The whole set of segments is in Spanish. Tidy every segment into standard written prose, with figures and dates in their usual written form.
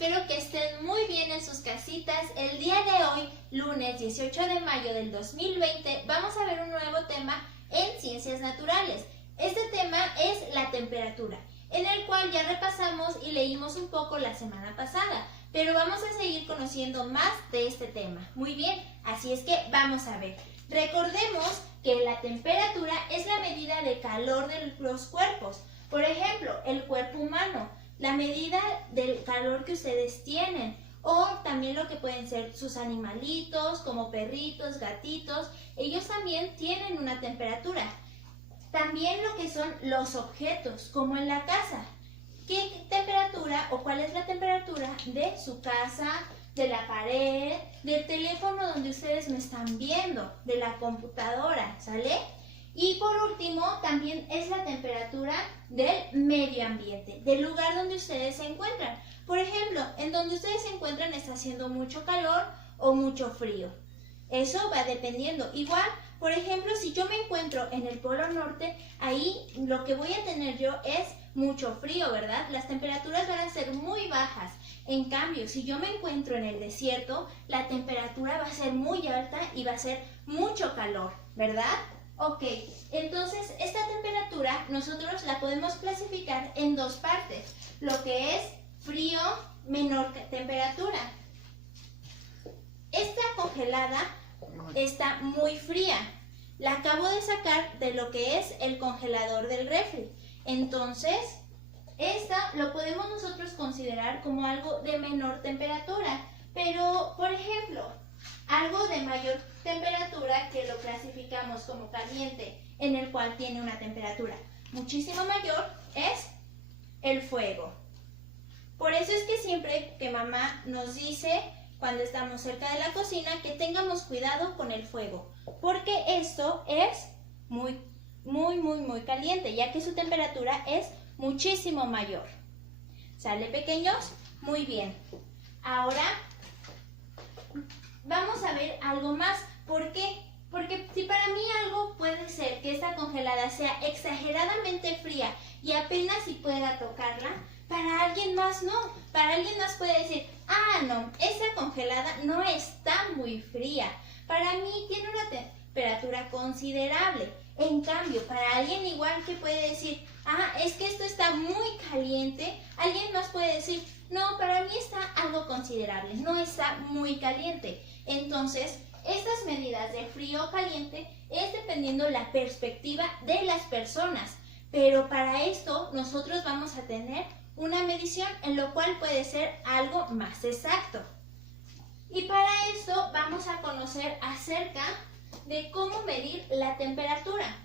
Espero que estén muy bien en sus casitas. El día de hoy, lunes 18 de mayo del 2020, vamos a ver un nuevo tema en Ciencias Naturales. Este tema es la temperatura, en el cual ya repasamos y leímos un poco la semana pasada, pero vamos a seguir conociendo más de este tema. Muy bien, así es que vamos a ver. Recordemos que la temperatura es la medida de calor de los cuerpos. Por ejemplo, el cuerpo humano, la medida del calor que ustedes tienen, o también lo que pueden ser sus animalitos, como perritos, gatitos, ellos también tienen una temperatura. También lo que son los objetos, como en la casa. ¿Qué temperatura o cuál es la temperatura de su casa, de la pared, del teléfono donde ustedes me están viendo, de la computadora, ¿sale? Y por último, también es la temperatura del medio ambiente, del lugar donde ustedes se encuentran. Por ejemplo, en donde ustedes se encuentran está haciendo mucho calor o mucho frío. Eso va dependiendo. Igual, por ejemplo, si yo me encuentro en el Polo Norte, ahí lo que voy a tener yo es mucho frío, ¿verdad? Las temperaturas van a ser muy bajas. En cambio, si yo me encuentro en el desierto, la temperatura va a ser muy alta y va a ser mucho calor, ¿verdad? Ok, entonces esta temperatura nosotros la podemos clasificar en dos partes, lo que es frío, menor temperatura. Esta congelada está muy fría, la acabo de sacar de lo que es el congelador del refri. Entonces, esta lo podemos nosotros considerar como algo de menor temperatura, pero por ejemplo, algo de mayor temperatura que lo clasificamos como caliente, en el cual tiene una temperatura muchísimo mayor, es el fuego. Por eso es que siempre que mamá nos dice, cuando estamos cerca de la cocina, que tengamos cuidado con el fuego, porque esto es muy caliente, ya que su temperatura es muchísimo mayor. ¿Sale, pequeños? Muy bien. Ahora vamos a ver algo más. ¿Por qué? Porque si para mí algo puede ser que esta congelada sea exageradamente fría y apenas si pueda tocarla, para alguien más no. Para alguien más puede decir, ah, no, esa congelada no está muy fría. Para mí tiene una temperatura considerable. En cambio, para alguien igual que puede decir, ah, es que esto está muy caliente, alguien más puede decir, no, para mí está algo considerable, no está muy caliente. Entonces, estas medidas de frío o caliente es dependiendo la perspectiva de las personas. Pero para esto nosotros vamos a tener una medición en lo cual puede ser algo más exacto. Y para esto vamos a conocer acerca de cómo medir la temperatura.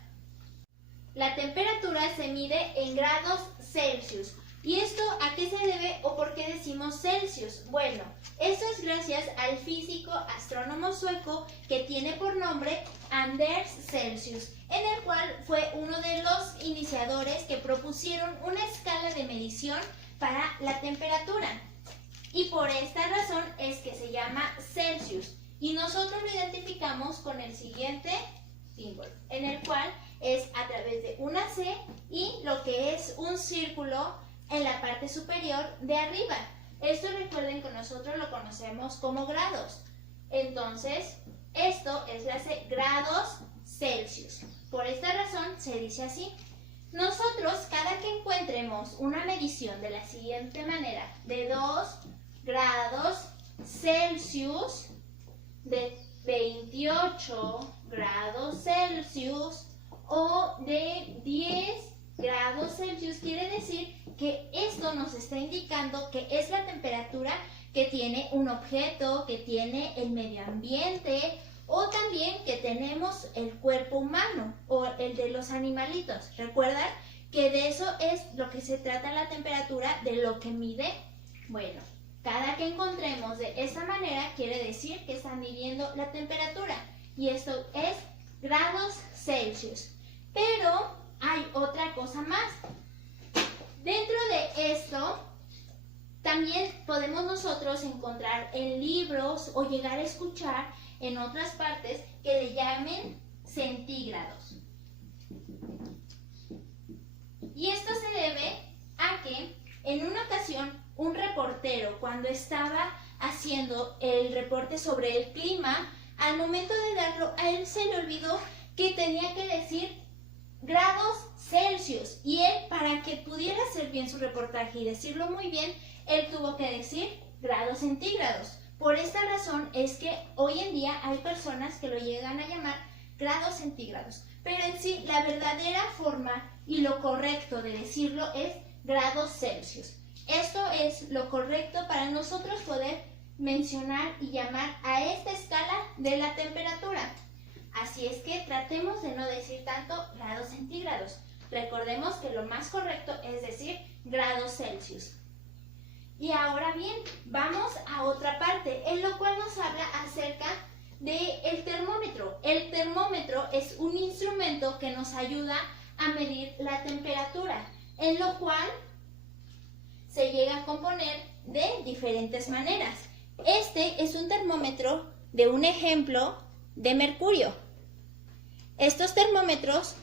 La temperatura se mide en grados Celsius. ¿Y esto a qué se debe o por qué decimos Celsius? Bueno, esto es gracias al físico astrónomo sueco que tiene por nombre Anders Celsius, en el cual fue uno de los iniciadores que propusieron una escala de medición para la temperatura. Y por esta razón es que se llama Celsius. Y nosotros lo identificamos con el siguiente símbolo, en el cual es a través de una C y lo que es un círculo en la parte superior de arriba. Esto recuerden que nosotros lo conocemos como grados. Entonces, esto es la C, grados Celsius. Por esta razón se dice así. Nosotros, cada que encontremos una medición de la siguiente manera, de 2 grados Celsius, de 28 grados Celsius o de 10 grados Celsius, quiere decir que esto nos está indicando que es la temperatura que tiene un objeto, que tiene el medio ambiente o también que tenemos el cuerpo humano o el de los animalitos. ¿Recuerdan que de eso es lo que se trata la temperatura, de lo que mide? Bueno, cada que encontremos de esa manera quiere decir que están midiendo la temperatura y esto es grados Celsius. Pero hay otra cosa más. Dentro de esto también podemos nosotros encontrar en libros o llegar a escuchar en otras partes que le llamen centígrados. Y esto se debe a que en una ocasión un reportero, cuando estaba haciendo el reporte sobre el clima, al momento de darlo, a él se le olvidó que tenía que decir grados Celsius. Y él, para que pudiera hacer bien su reportaje y decirlo muy bien, él tuvo que decir grados centígrados. Por esta razón es que hoy en día hay personas que lo llegan a llamar grados centígrados. Pero en sí, la verdadera forma y lo correcto de decirlo es grados Celsius. Esto es lo correcto para nosotros poder mencionar y llamar a esta escala de la temperatura. Así es que tratemos de no decir tanto grados centígrados. Recordemos que lo más correcto es decir grados Celsius. Y ahora bien, vamos a otra parte, en lo cual nos habla acerca del termómetro. El termómetro es un instrumento que nos ayuda a medir la temperatura, en lo cual se llega a componer de diferentes maneras. Este es un termómetro de un ejemplo de mercurio. Estos termómetros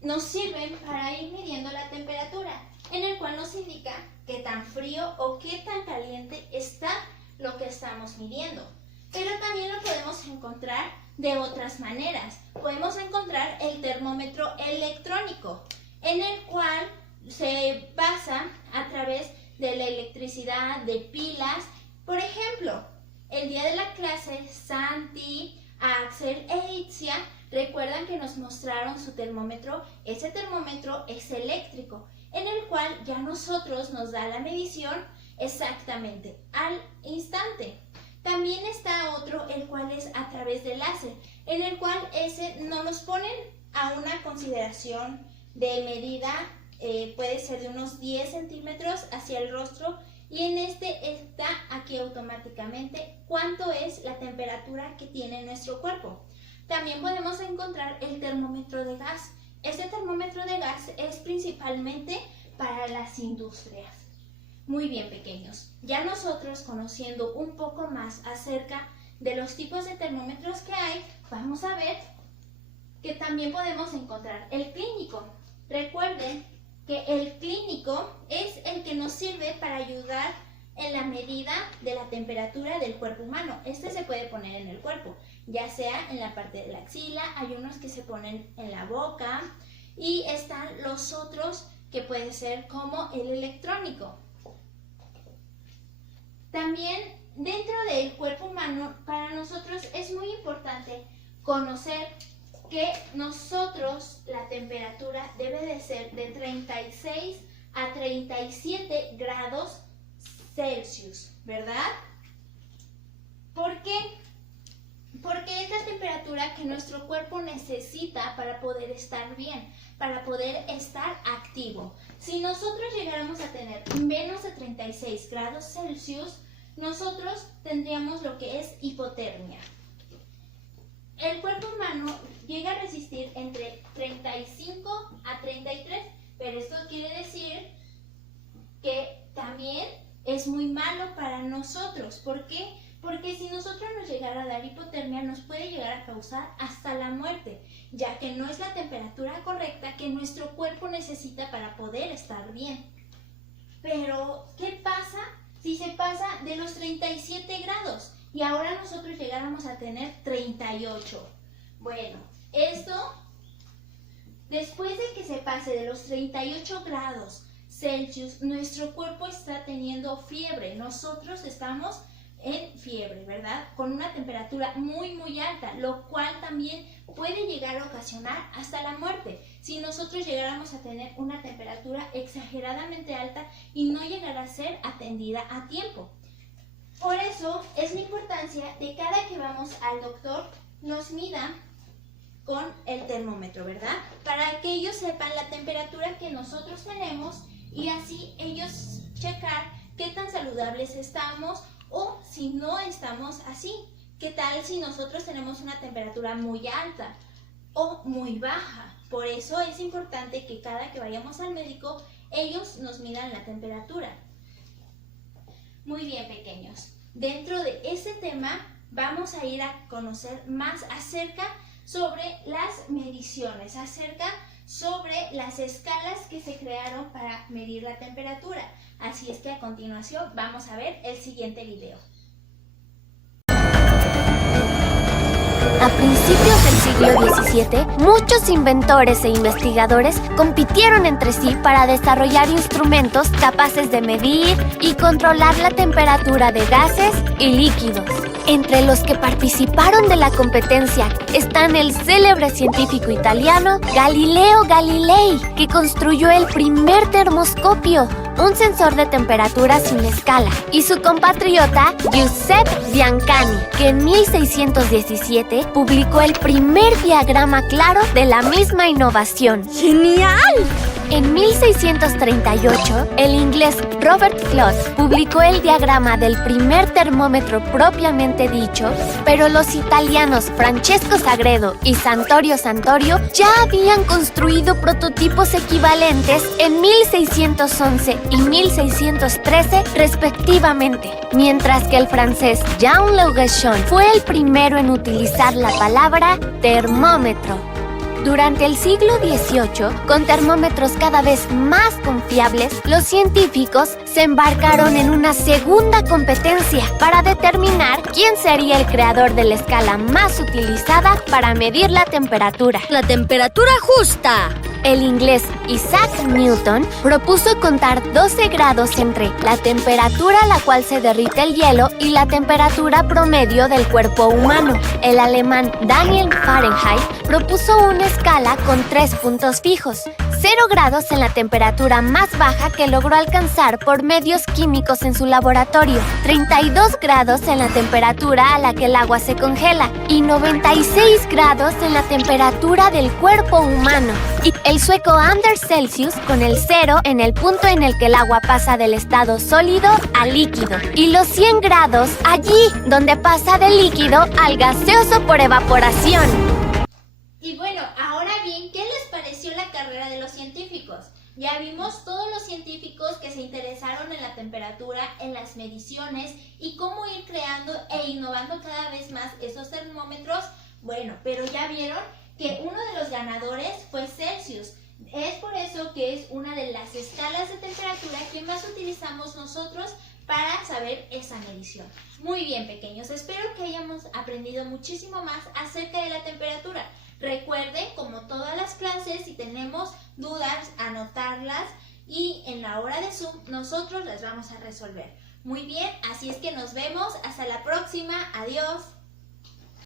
nos sirven para ir midiendo la temperatura, en el cual nos indica qué tan frío o qué tan caliente está lo que estamos midiendo. Pero también lo podemos encontrar de otras maneras. Podemos encontrar el termómetro electrónico, en el cual se basa a través de la electricidad, de pilas. Por ejemplo, el día de la clase, Santi, Axel e Itzia, recuerdan que nos mostraron su termómetro. Ese termómetro es eléctrico, en el cual ya nosotros nos da la medición exactamente al instante. También está otro, el cual es a través del láser, en el cual ese no nos ponen a una consideración de medida, puede ser de unos 10 centímetros hacia el rostro, y en este está aquí automáticamente cuánto es la temperatura que tiene nuestro cuerpo. También podemos encontrar el termómetro de gas. Este termómetro de gas es principalmente para las industrias. Muy bien, pequeños, ya nosotros conociendo un poco más acerca de los tipos de termómetros que hay, vamos a ver que también podemos encontrar el clínico. Recuerden que el clínico es el que nos sirve para ayudar en la medida de la temperatura del cuerpo humano. Este se puede poner en el cuerpo, ya sea en la parte de la axila, hay unos que se ponen en la boca, y están los otros que puede ser como el electrónico. También dentro del cuerpo humano, para nosotros es muy importante conocer que nosotros la temperatura debe de ser de 36 a 37 grados Celsius, ¿verdad? ¿Por qué? Porque es la temperatura que nuestro cuerpo necesita para poder estar bien, para poder estar activo. Si nosotros llegáramos a tener menos de 36 grados Celsius, nosotros tendríamos lo que es hipotermia. El cuerpo humano llega a resistir entre 35 a 33, pero esto quiere decir que también es muy malo para nosotros. ¿Por qué? Porque si nosotros nos llegara a dar hipotermia, nos puede llegar a causar hasta la muerte, ya que no es la temperatura correcta que nuestro cuerpo necesita para poder estar bien. Pero, ¿qué pasa si se pasa de los 37 grados y ahora nosotros llegáramos a tener 38? Bueno, esto, después de que se pase de los 38 grados Celsius, nuestro cuerpo está teniendo fiebre. Nosotros estamos en fiebre, ¿verdad? Con una temperatura muy alta, lo cual también puede llegar a ocasionar hasta la muerte si nosotros llegáramos a tener una temperatura exageradamente alta y no llegar a ser atendida a tiempo. Por eso es la importancia de cada que vamos al doctor nos mida con el termómetro, ¿verdad? Para que ellos sepan la temperatura que nosotros tenemos y así ellos checar qué tan saludables estamos o si no estamos así. ¿Qué tal si nosotros tenemos una temperatura muy alta o muy baja? Por eso es importante que cada que vayamos al médico, ellos nos midan la temperatura. Muy bien, pequeños. Dentro de ese tema vamos a ir a conocer más acerca sobre las mediciones, acerca sobre las escalas que se crearon para medir la temperatura. Así es que a continuación vamos a ver el siguiente video. A principios del siglo XVII, muchos inventores e investigadores compitieron entre sí para desarrollar instrumentos capaces de medir y controlar la temperatura de gases y líquidos. Entre los que participaron de la competencia están el célebre científico italiano Galileo Galilei, que construyó el primer termoscopio, un sensor de temperatura sin escala, y su compatriota Giuseppe Biancani, que en 1617 publicó el primer diagrama claro de la misma innovación. ¡Genial! En 1638, el inglés Robert Flood publicó el diagrama del primer termómetro propiamente dicho, pero los italianos Francesco Sagredo y Santorio Santorio ya habían construido prototipos equivalentes en 1611 y 1613 respectivamente, mientras que el francés Jean Le Guerchon fue el primero en utilizar la palabra termómetro. Durante el siglo XVIII, con termómetros cada vez más confiables, los científicos se embarcaron en una segunda competencia para determinar quién sería el creador de la escala más utilizada para medir la temperatura. ¡La temperatura justa! El inglés Isaac Newton propuso contar 12 grados entre la temperatura a la cual se derrite el hielo y la temperatura promedio del cuerpo humano. El alemán Daniel Fahrenheit propuso una escala con 3 puntos fijos: 0 grados en la temperatura más baja que logró alcanzar por medios químicos en su laboratorio, 32 grados en la temperatura a la que el agua se congela y 96 grados en la temperatura del cuerpo humano. Y el sueco Anders Celsius con el 0 en el punto en el que el agua pasa del estado sólido al líquido, y los 100 grados allí donde pasa del líquido al gaseoso por evaporación. Y bueno, ahora bien, ¿qué les pareció la carrera de los científicos? Ya vimos todos los científicos que se interesaron en la temperatura, en las mediciones y cómo ir creando e innovando cada vez más esos termómetros. Bueno, pero ya vieron que uno de los ganadores fue Celsius. Es por eso que es una de las escalas de temperatura que más utilizamos nosotros para saber esa medición. Muy bien, pequeños, espero que hayamos aprendido muchísimo más acerca de la temperatura. Recuerden, como todas las clases, si tenemos dudas, anotarlas y en la hora de Zoom nosotros las vamos a resolver. Muy bien, así es que nos vemos. Hasta la próxima. Adiós.